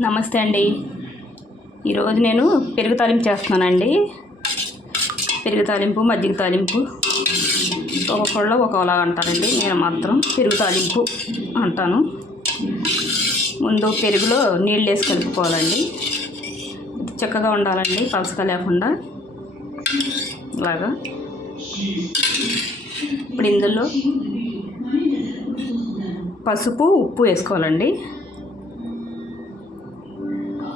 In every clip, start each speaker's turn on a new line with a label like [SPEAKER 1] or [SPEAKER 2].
[SPEAKER 1] నమస్తే అండి. ఈరోజు నేను పెరుగు తాలింపు చేస్తున్నానండి. పెరుగు తాలింపు మజ్జిగ తాలింపు. ఒక్కొక్కళ్ళు ఒక్కోలాగా అంటారండి. నేను మాత్రం పెరుగు తాలింపు అంటాను. ముందు పెరుగులో నీళ్ళు వేసి కలుపుకోవాలండి. చక్కగా ఉండాలండి. పలసగా లేకుండా. ఇలాగా. ఇప్పుడు ఇందులో పసుపు ఉప్పు వేసుకోవాలండి.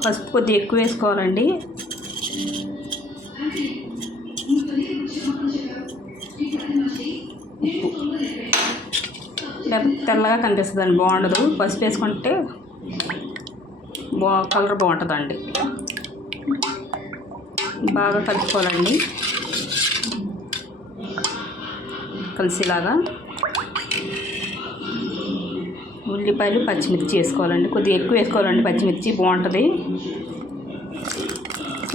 [SPEAKER 1] పసుపు కొద్దిగా ఎక్కువ వేసుకోవాలండి. లేకపోతే తెల్లగా కనిపిస్తుందండి బాగుండదు. పసుపు వేసుకుంటే బా కలర్ బాగుంటుందండి. బాగా కలుపుకోవాలండి. కలిసిలాగా. ఉల్లిపాయలు పచ్చిమిర్చి వేసుకోవాలండి కొద్దిగా ఎక్కువ వేసుకోవాలండి. పచ్చిమిర్చి బాగుంటుంది.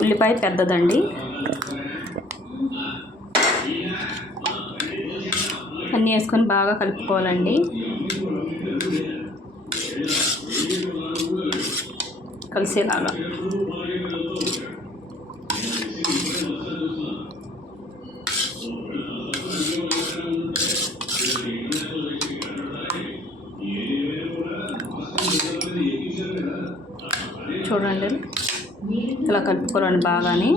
[SPEAKER 1] ఉల్లిపాయ పెద్దదండి. అన్నీ వేసుకొని బాగా కలుపుకోవాలండి. కలిసేలాగా. చూడండి. ఇలా కలుపుకోవాలని బాగానే.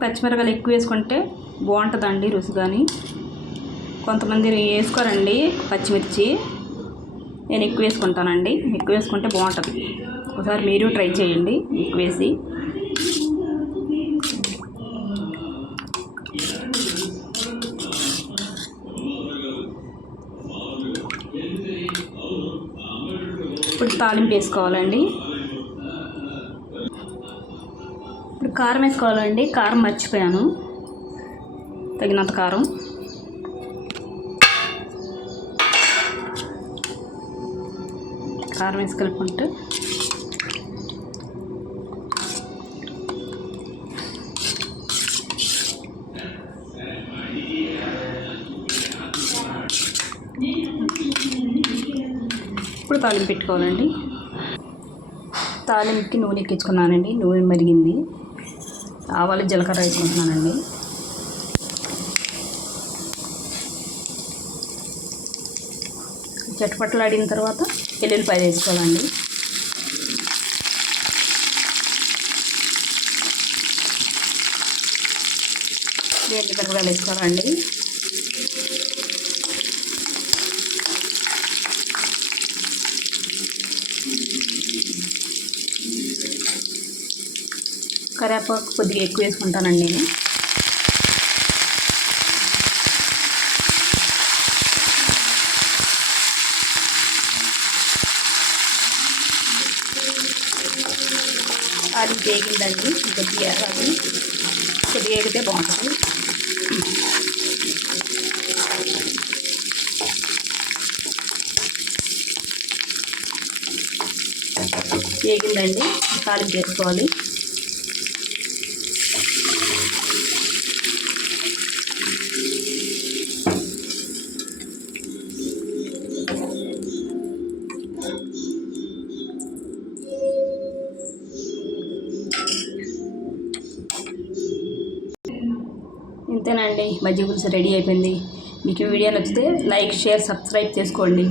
[SPEAKER 1] పచ్చిమిరపకాయలు ఎక్కువ వేసుకుంటే బాగుంటుందండి రుచి కానీ కొంతమంది వేసుకోరండి పచ్చిమిర్చి. నేను ఎక్కువ వేసుకుంటానండి. ఎక్కువ వేసుకుంటే బాగుంటుంది. ఒకసారి మీరు ట్రై చేయండి. ఎక్కువ వేసి. ఇప్పుడు తాలింపు వేసుకోవాలండి. ఇప్పుడు కారం వేసుకోవాలండి. కారం మర్చిపోయాను. తగినంత కారం. కారం వేసి కలుపుకుంటే. ఇప్పుడు తాలింపు పెట్టుకోవాలండి. తాలింపుకి నూనె ఎక్కించుకున్నానండి. నూనె మరిగింది. ఆవాలు జీలకర్ర వేసుకుంటున్నానండి. చట్టుపట్టలాడిన తర్వాత ఎల్లుల్లిపాయలు వేసుకోవాలండి. ఎండు వేసుకోవాలండి. కరివేపాకు కొద్దిగా ఎక్కువ వేసుకుంటానండి నేను. అది వేగిందండి. కొద్దిగా అది కొద్దిగా వేగితే బాగుంటుంది. వేగిందండి. తాలింపు వేసుకోవాలి. ఇంతేనండి మజ్జిగ పులుసు రెడీ అయిపోయింది. మీకు వీడియో నచ్చితే లైక్ షేర్ సబ్స్క్రైబ్ చేసుకోండి.